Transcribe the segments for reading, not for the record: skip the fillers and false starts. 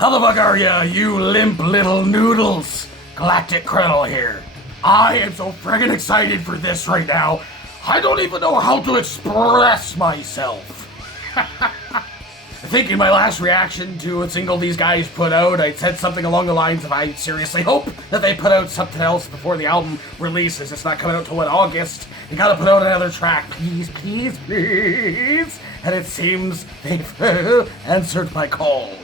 How the fuck are ya, you limp little noodles? Galactic Krell here. I am so friggin' excited for this right now. I don't even know how to express myself. I think in my last reaction to a single these guys put out, I said something along the lines of I seriously hope that they put out something else before the album releases. It's not coming out till August. You gotta put out another track. Please, please, please. And it seems they've answered my call.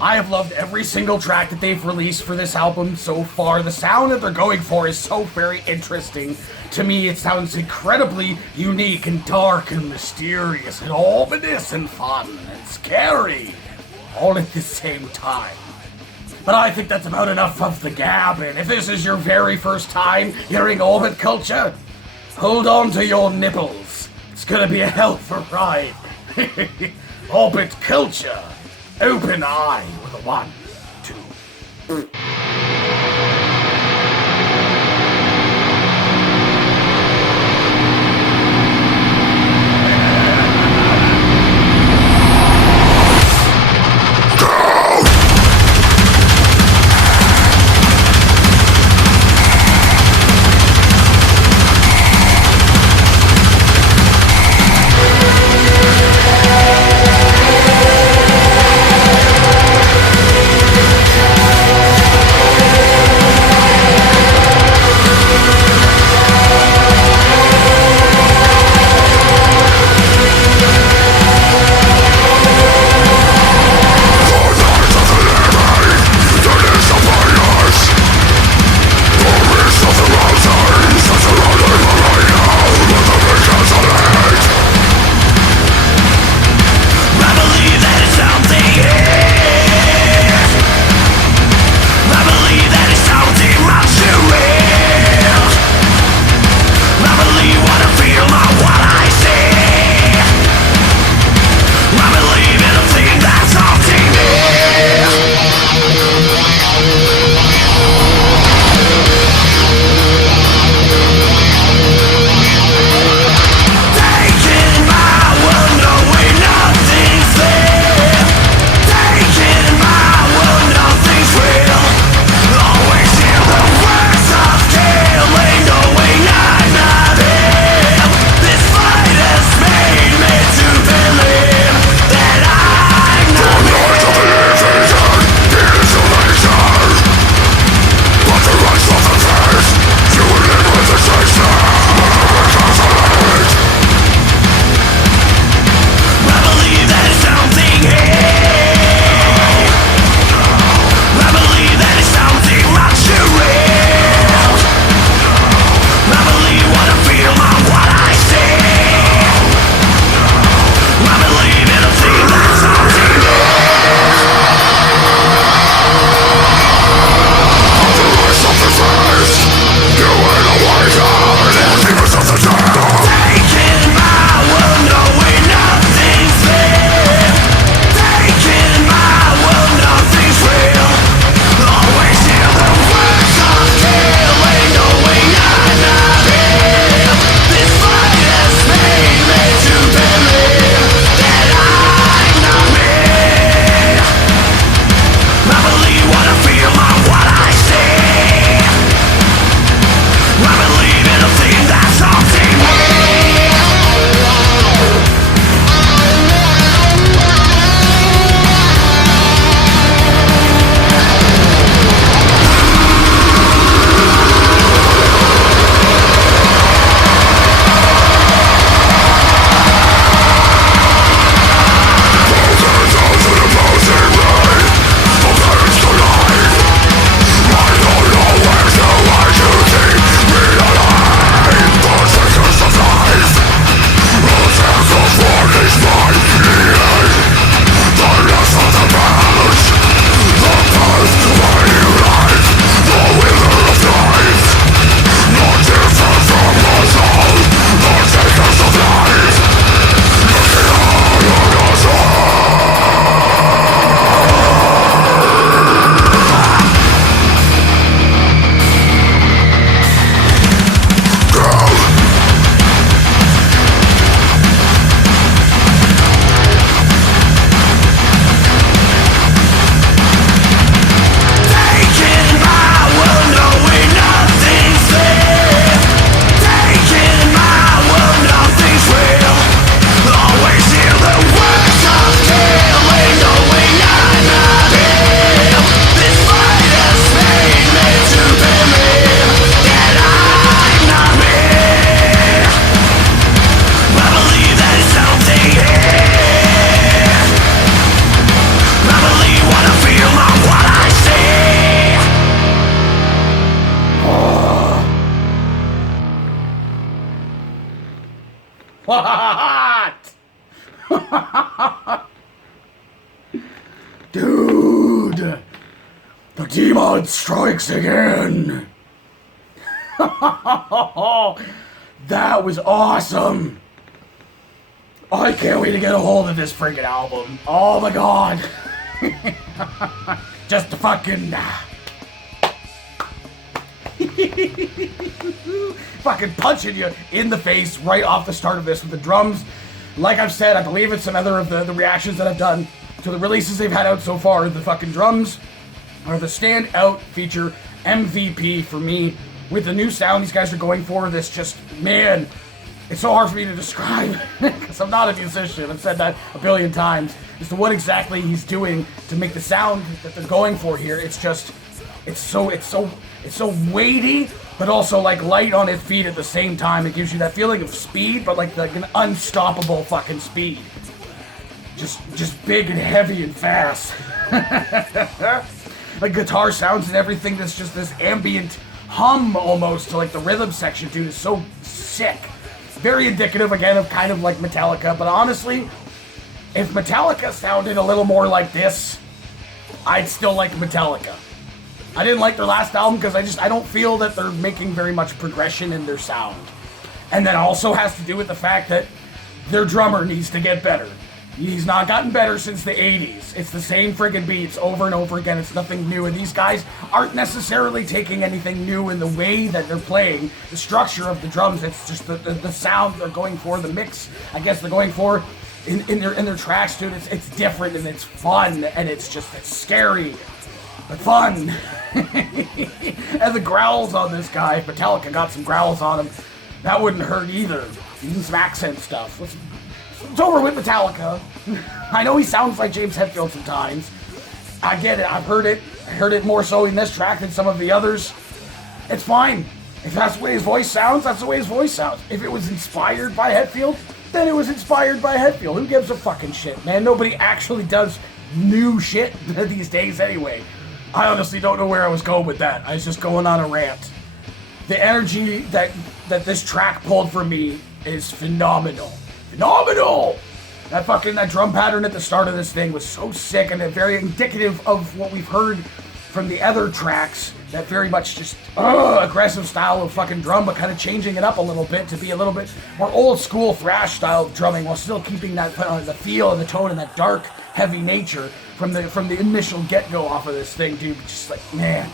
I have loved every single track that they've released for this album so far. The sound that they're going for is so very interesting. To me, it sounds incredibly unique and dark and mysterious and ominous and fun and scary, all at the same time. But I think that's about enough of the gabbing. If this is your very first time hearing Orbit Culture, hold on to your nipples. It's gonna be a hell of a ride. Orbit Culture. Open eye with a 1, 2. What? Dude, the demon strikes again. That was awesome. I can't wait to get a hold of this freaking album. Oh my god. Just to fucking... fucking punching you in the face right off the start of this with the drums. Like I've said, I believe it's another of the reactions that I've done to the releases they've had out so far. The fucking drums are the standout feature MVP for me. With the new sound these guys are going for, this just, man, it's so hard for me to describe because I'm not a musician. I've said that a billion times as to what exactly he's doing to make the sound that they're going for here. It's just, it's so weighty, but also like light on its feet at the same time. It gives you that feeling of speed, but like an unstoppable fucking speed. Just big and heavy and fast. Like guitar sounds and everything. That's just this ambient hum almost to like the rhythm section, dude, is so sick. Very indicative again of kind of like Metallica, but honestly, if Metallica sounded a little more like this, I'd still like Metallica. I didn't like their last album because I don't feel that they're making very much progression in their sound. And that also has to do with the fact that their drummer needs to get better. He's not gotten better since the 80s. It's the same friggin' beats over and over again. It's nothing new. And these guys aren't necessarily taking anything new in the way that they're playing. The structure of the drums, it's just the sound they're going for, the mix, I guess they're going for in their tracks, dude. It's different and it's fun and it's scary, but fun. And the growls on this guy, if Metallica got some growls on him, that wouldn't hurt either. Even some accent stuff. It's over with Metallica. I know he sounds like James Hetfield sometimes. I get it. I've heard it. I heard it more so in this track than some of the others. It's fine. If that's the way his voice sounds, that's the way his voice sounds. If it was inspired by Hetfield, then it was inspired by Hetfield. Who gives a fucking shit, man? Nobody actually does new shit these days anyway. I honestly don't know where I was going with that. I was just going on a rant. The energy that this track pulled for me is phenomenal. Phenomenal! That drum pattern at the start of this thing was so sick and very indicative of what we've heard from the other tracks. That very much just aggressive style of fucking drum, but kind of changing it up a little bit to be a little bit more old school thrash style of drumming while still keeping that the feel and the tone and that dark, heavy nature from the initial get-go off of this thing, dude. Just like, man,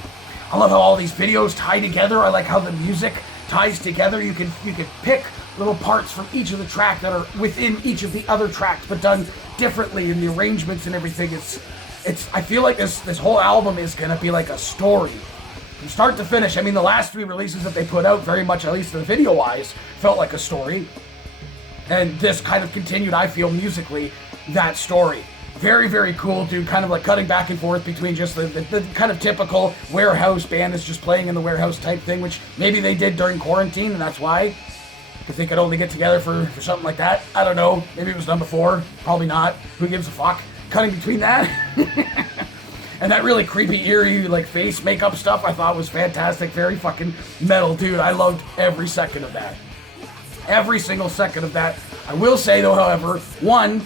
I love how all these videos tie together. I like how the music ties together. You can pick little parts from each of the track that are within each of the other tracks, but done differently in the arrangements and everything. I feel like this whole album is gonna be like a story from start to finish. I mean, the last 3 releases that they put out, very much, at least the video-wise, felt like a story. And this kind of continued, I feel, musically, that story. Very, very cool, dude. Kind of like cutting back and forth between just the kind of typical warehouse band is just playing in the warehouse type thing, which maybe they did during quarantine, and that's why. Because they could only get together for something like that. I don't know. Maybe it was done before. Probably not. Who gives a fuck? Cutting between that. And that really creepy, eerie, like, face makeup stuff I thought was fantastic. Very fucking metal, dude. I loved every second of that. Every single second of that. I will say, though, however, one,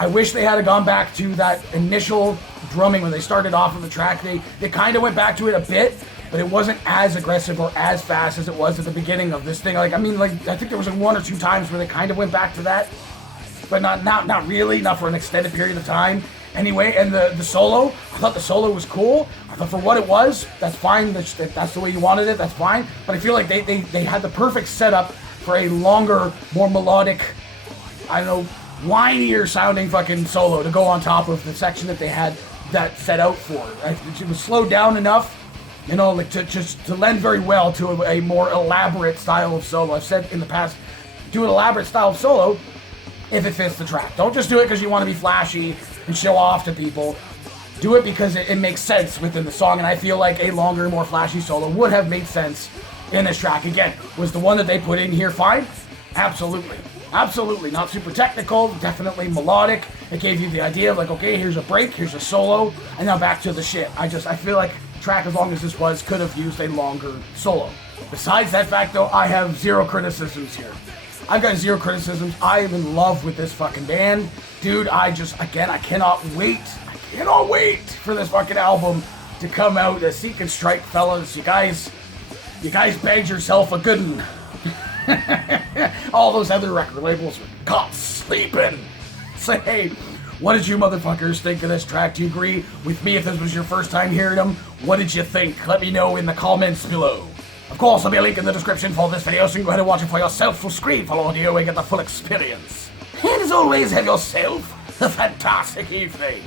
I wish they had gone back to that initial drumming when they started off of the track. They kind of went back to it a bit, but it wasn't as aggressive or as fast as it was at the beginning of this thing. Like, I mean, like, I think there was 1 or 2 times where they kind of went back to that, but not really, not for an extended period of time. Anyway, and the solo, I thought the solo was cool. I thought for what it was, that's fine. That's the way you wanted it, that's fine. But I feel like they had the perfect setup for a longer, more melodic, I don't know, whinier sounding fucking solo to go on top of the section that they had that set out for. It was slowed down enough, you know, like to lend very well to a more elaborate style of solo. I've said in the past, do an elaborate style of solo if it fits the track. Don't just do it because you want to be flashy and show off to people. Do it because it makes sense within the song, and I feel like a longer, more flashy solo would have made sense in this track. Again, was the one that they put in here fine? Absolutely. Absolutely. Not super technical, definitely melodic. It gave you the idea of like, okay, here's a break, here's a solo, and now back to the shit. I feel like the track, as long as this was, could have used a longer solo. Besides that fact, though, I have 0 criticisms here. I've got zero criticisms. I am in love with this fucking band. Dude, I cannot wait. I cannot wait for this fucking album to come out. The Seek and Strike fellas, you guys bagged yourself a good one. All those other record labels were caught sleeping. Say, hey, what did you motherfuckers think of this track? Do you agree with me if this was your first time hearing them? What did you think? Let me know in the comments below. Of course, there'll be a link in the description for this video, so you can go ahead and watch it for yourself for screenful audio and get the full experience. And as always, have yourself a fantastic evening.